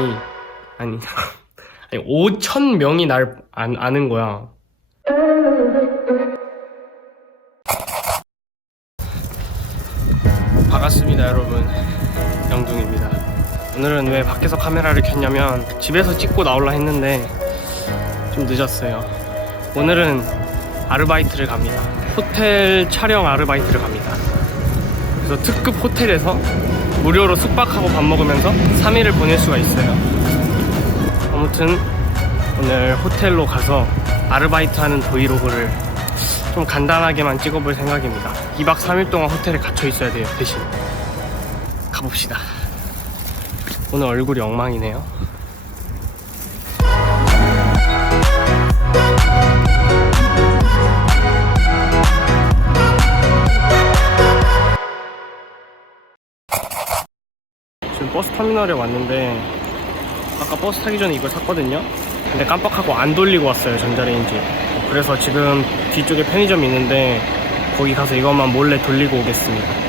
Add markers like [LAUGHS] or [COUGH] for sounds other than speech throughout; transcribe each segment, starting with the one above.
명이 아니 아니 [LAUGHS] 5천 명이 날 안, 아는 거야. 반갑습니다, 여러분. 영둥입니다. 오늘은 왜 밖에서 카메라를 켰냐면 집에서 찍고 나올라 했는데 좀 늦었어요. 오늘은 아르바이트를 갑니다. 호텔 촬영 아르바이트를 갑니다. 그래서 특급 호텔에서 무료로 숙박하고 밥 먹으면서 3일을 보낼 수가 있어요. 아무튼 오늘 호텔로 가서 아르바이트 하는 브이로그를 좀 간단하게만 찍어볼 생각입니다. 2박 3일 동안 호텔에 갇혀 있어야 돼요, 대신. 가봅시다. 오늘 얼굴이 엉망이네요. 버스 터미널에 왔는데 아까 버스 타기 전에 이걸 샀거든요. 근데 깜빡하고 안 돌리고 왔어요 전자레인지. 그래서 지금 뒤쪽에 편의점이 있는데 거기 가서 이것만 몰래 돌리고 오겠습니다.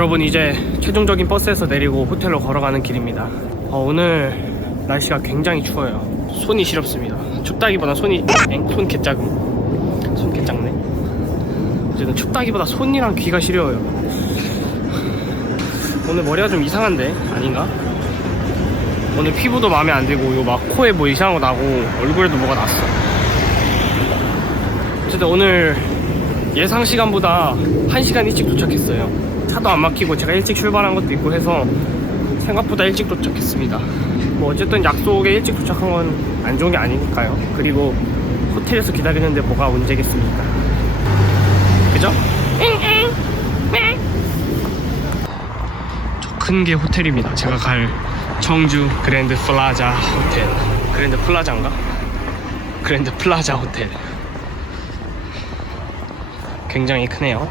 여러분 이제 최종적인 버스에서 내리고 호텔로 걸어가는 길입니다. 어, 오늘 날씨가 굉장히 추워요. 손이 시렵습니다. 춥다기보다 손이 엥? 손 개작음 손 개작네. 어쨌든 춥다기보다 손이랑 귀가 시려워요. 오늘 머리가 좀 이상한데? 아닌가? 오늘 피부도 마음에 안 들고 이거 막 코에 뭐 이상한 거 나고 얼굴에도 뭐가 났어. 어쨌든 오늘 예상 시간보다 1시간 일찍 도착했어요 차도 안 막히고 제가 일찍 출발한 것도 있고 해서 생각보다 일찍 도착했습니다. 뭐 어쨌든 약속에 일찍 도착한 건 안 좋은 게 아니니까요. 그리고 호텔에서 기다리는데 뭐가 문제겠습니까? 그죠? 저 큰 게 호텔입니다. 제가 갈 청주 그랜드 플라자 호텔. 그랜드 플라자인가? 그랜드 플라자 호텔. 굉장히 크네요.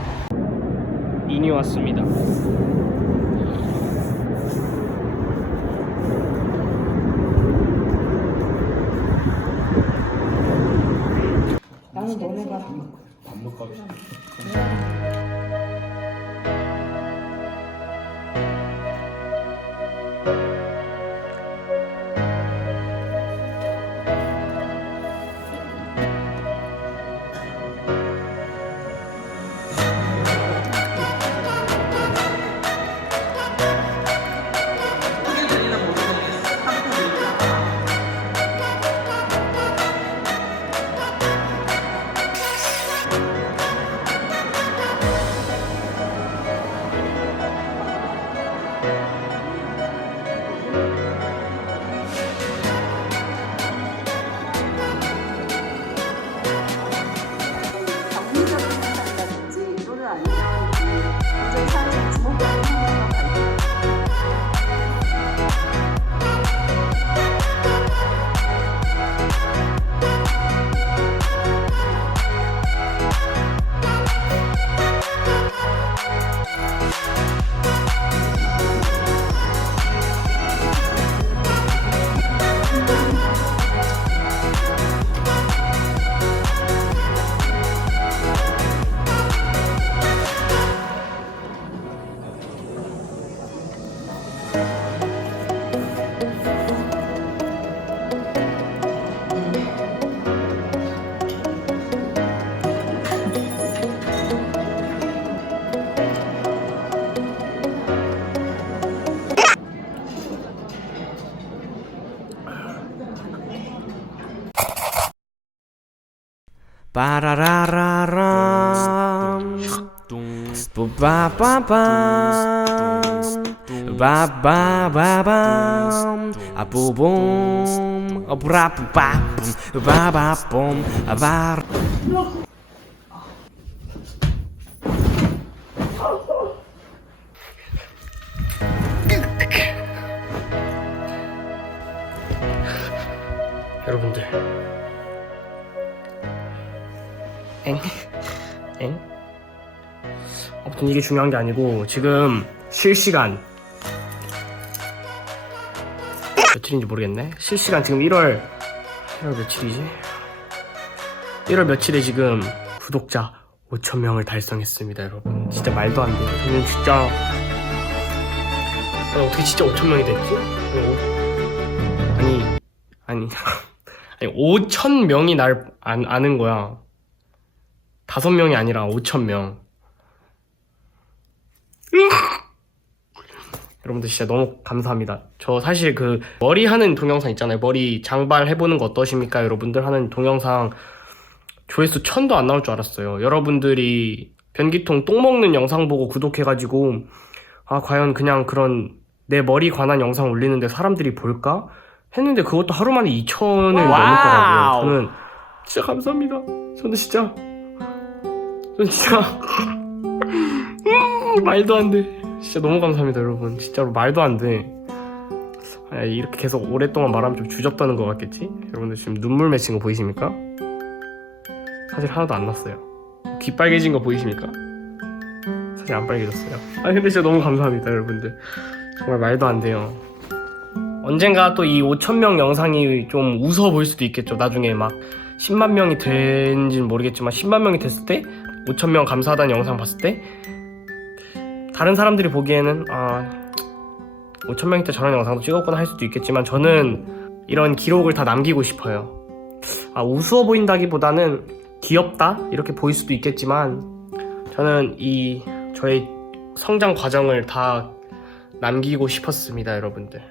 인이 왔습니다. 나는 너네가 정리적인 빠라라라람. 뿌빠빠밤 바바바밤. 아뿌봄 어브라뿌빠뿜 바바봄. 아바라 여러분들. 엥? 엥? 아무튼 이게 중요한 게 아니고 지금 실시간 며칠인지 모르겠네. 실시간 지금 1월 1월 며칠이지? 1월 며칠에 지금 구독자 5천 명을 달성했습니다, 여러분. 진짜 말도 안 돼요. 저는 진짜 아니, 어떻게 진짜 5천 명이 됐지? 아니, 아니, [LAUGHS] 아니 5천 명이 날 안, 아는 거야. 다섯 명이 아니라 5천 명. [LAUGHS] 여러분들 진짜 너무 감사합니다. 저 사실 그 머리 하는 동영상 있잖아요. 머리 장발 해보는 거 어떠십니까? 여러분들 하는 동영상 조회수 천도 안 나올 줄 알았어요. 여러분들이 변기통 똥 먹는 영상 보고 구독해가지고 아 과연 그냥 그런 내 머리 관한 영상 올리는데 사람들이 볼까? 했는데 그것도 하루 만에 2천을 넘었더라고요. 저는 진짜 감사합니다. 저는 진짜 진짜 음, 말도 안 돼. 진짜 너무 감사합니다, 여러분. 진짜로 말도 안 돼. 아, 이렇게 계속 오랫동안 말하면 좀 주접다는 것 같겠지? 여러분들 지금 눈물 맺힌 거 보이십니까? 사실 하나도 안 났어요. 귀 빨개진 거 보이십니까? 사실 안 빨개졌어요. 아 근데 진짜 너무 감사합니다, 여러분들. 정말 말도 안 돼요. 언젠가 또 이 5천명 영상이 좀 웃어 보일 수도 있겠죠. 나중에 막 10만 명이 된지는 모르겠지만 10만 명이 됐을 때 5천명 감사하다는 영상 봤을 때 다른 사람들이 보기에는 아 5천명이 때 저런 영상도 찍었구나 할 수도 있겠지만 저는 이런 기록을 다 남기고 싶어요. 아 우스워 보인다기보다는 귀엽다 이렇게 보일 수도 있겠지만 저는 이 저의 성장 과정을 다 남기고 싶었습니다, 여러분들.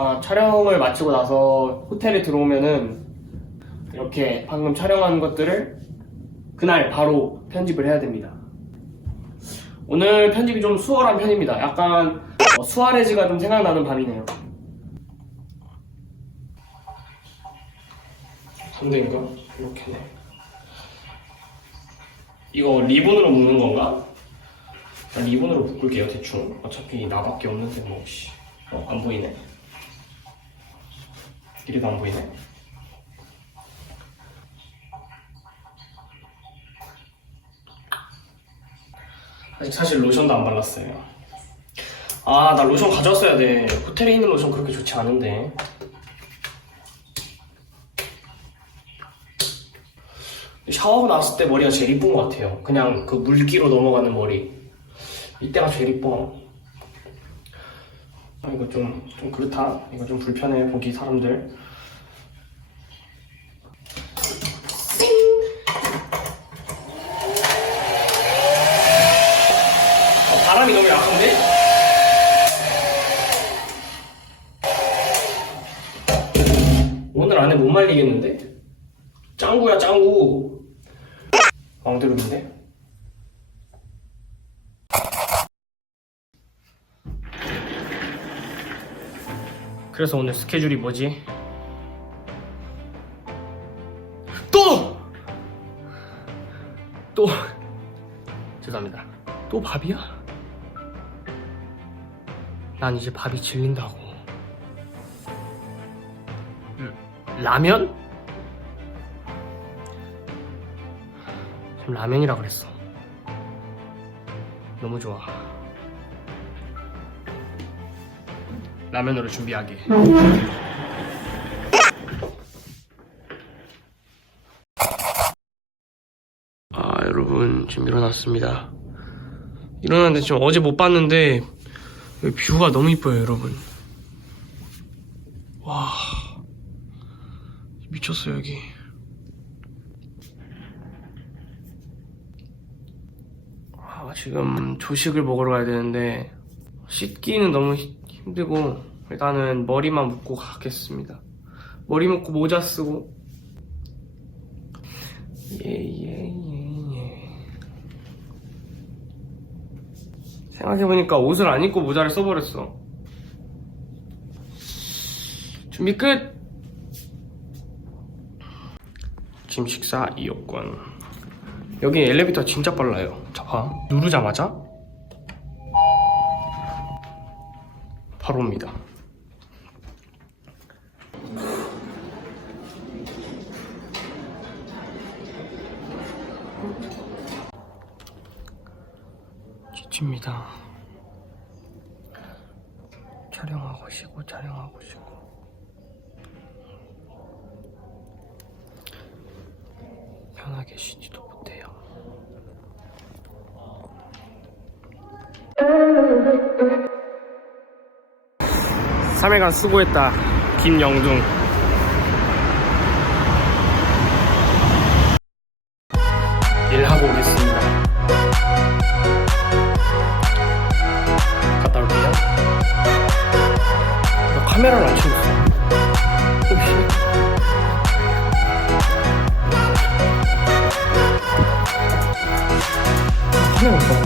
아, 촬영을 마치고 나서 호텔에 들어오면은 이렇게 방금 촬영한 것들을 그날 바로 편집을 해야 됩니다. 오늘 편집이 좀 수월한 편입니다. 약간 어, 수아레즈가 좀 생각나는 밤이네요. 3대인가? 이렇게 네. 이거 리본으로 묶는 건가? 아, 리본으로 묶을게요, 대충. 어차피 나밖에 없는데 뭐, 씨. 어, 안 보이네. 이래도 안 보이네. 아직 사실 로션도 안 발랐어요. 아, 나 로션 가져왔어야 돼. 호텔에 있는 로션 그렇게 좋지 않은데. 샤워하고 나왔을 때 머리가 제일 이쁜 것 같아요. 그냥 그 물기로 넘어가는 머리. 이때가 제일 이뻐. 아, 이거 좀, 좀 그렇다. 이거 좀 불편해, 보기 사람들. 어, 바람이 너무 약한데? 오늘 안에 못 말리겠는데? 짱구야 짱구 왕대로인데? 그래서 오늘 스케줄이 뭐지? 또! 또 [LAUGHS] 죄송합니다 또 밥이야? 난 이제 밥이 질린다고 음, 라면? 지금 라면이라 그랬어. 너무 좋아. 라면으로 준비하게. 아, 여러분, 지금 일어났습니다. 일어났는데 지금 어제 못 봤는데, 뷰가 너무 이뻐요, 여러분. 와. 미쳤어요, 여기. 아, 지금 조식을 먹으러 가야 되는데 씻기는 너무 히- 힘들고 일단은 머리만 묶고 가겠습니다. 머리 묶고 모자 쓰고 예예 예 예. 생각해보니까 옷을 안 입고 모자를 써버렸어. 준비 끝! 짐 식사 이용권. 여기 엘리베이터 진짜 빨라요. 자, 봐. 누르자마자 바로 옵니다. 멋집니다. 촬영하고 쉬고 촬영하고 쉬고. 편하게 쉬지도 못 해요. 삼일간 수고했다. 김영둥. 일하고 오겠습니다. 갔다 올게요. 너 카메라를 안 치고 있어. 카메라 왔지?